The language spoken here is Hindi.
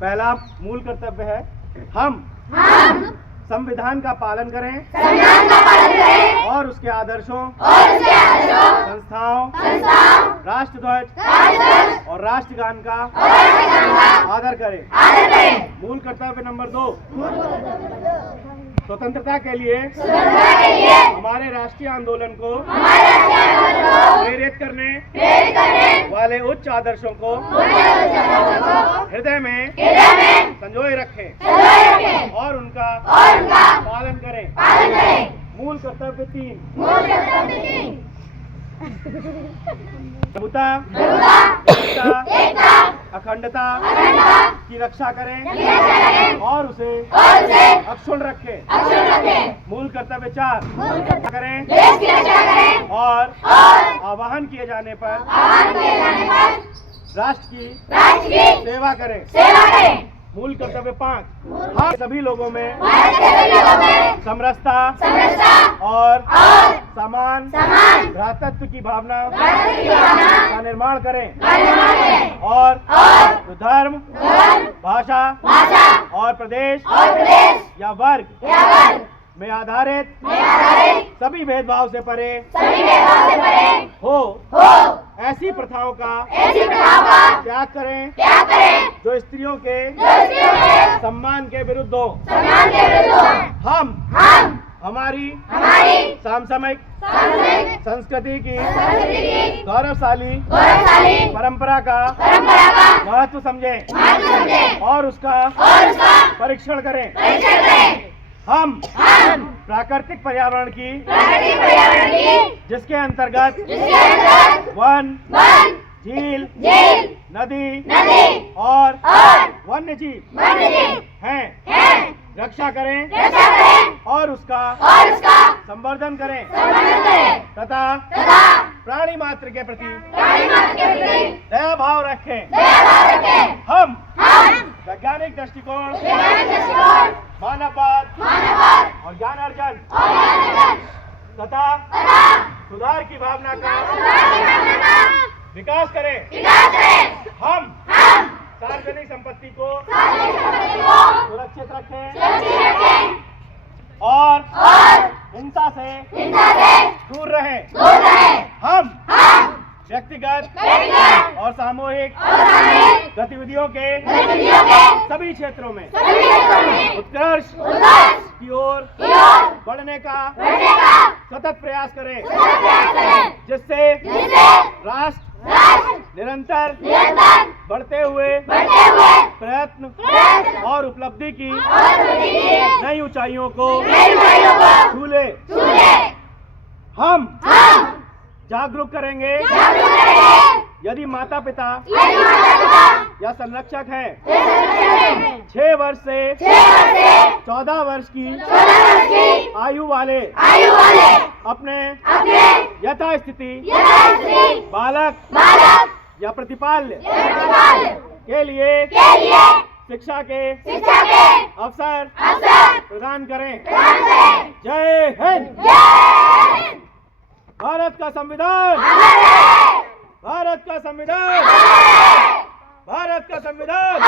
पहला मूल कर्तव्य है हम संविधान का पालन करें और उसके आदर्शों संस्थाओं राष्ट्रध्वज और राष्ट्रगान का आदर करें। मूल कर्तव्य नंबर 2, स्वतंत्रता के लिए हमारे राष्ट्रीय आंदोलन को प्रेरित करने वाले उच्च आदर्शों को हृदय में संजोए रखें और उनका पालन करें। मूल कर्तव्य 3, प्रभुता, एकता, अखंडता की रक्षा करें और उसे अक्षुण्ण रखें। मूल कर्तव्य 4, करें और आह्वान किए जाने पर राष्ट्र की सेवा करें। मूल कर्तव्य 5, हम सभी लोगों में समरसता और समान भ्रातृत्व की भावना का निर्माण करें और धर्म, भाषा और प्रदेश या वर्ग में आधारित सभी भेदभाव से परे हो ऐसी प्रथाओं का त्याग करें जो स्त्रियों के सम्मान के विरुद्ध हो। हम हमारी समसामयिक संस्कृति की गौरवशाली परंपरा का महत्व समझें और उसका परीक्षण करें। हम प्राकृतिक पर्यावरण की जिसके अंतर्गत वन, झील, नदी और वन्य जीव हैं रक्षा करें और उसका संवर्धन करें तथा प्राणी मात्र के प्रति दया भाव रखें। हम वैज्ञानिक दृष्टिकोण, मानववाद और ज्ञान अर्जन तथा सुधार की भावना का विकास करें। हम सार्वजनिक संपत्ति को सुरक्षित रखें और हिंसा से दूर रहें। हम व्यक्तिगत और सामूहिक गतिविधियों के सभी क्षेत्रों में उत्कर्ष की ओर बढ़ने का सतत प्रयास करें जिससे राष्ट्र निरंतर बढ़ते हुए प्रयत्न और उपलब्धि की नई ऊंचाइयों को छूले। हम जागरूक करेंगे यदि माता पिता या संरक्षक हैं 6 वर्ष से 14 वर्ष की आयु वाले अपने यथास्थिति बालक या प्रतिपाल्य के लिए शिक्षा के अवसर प्रदान करें। जय हिंद। भारत का संविधान, भारत का संविधान, भारत का संविधान।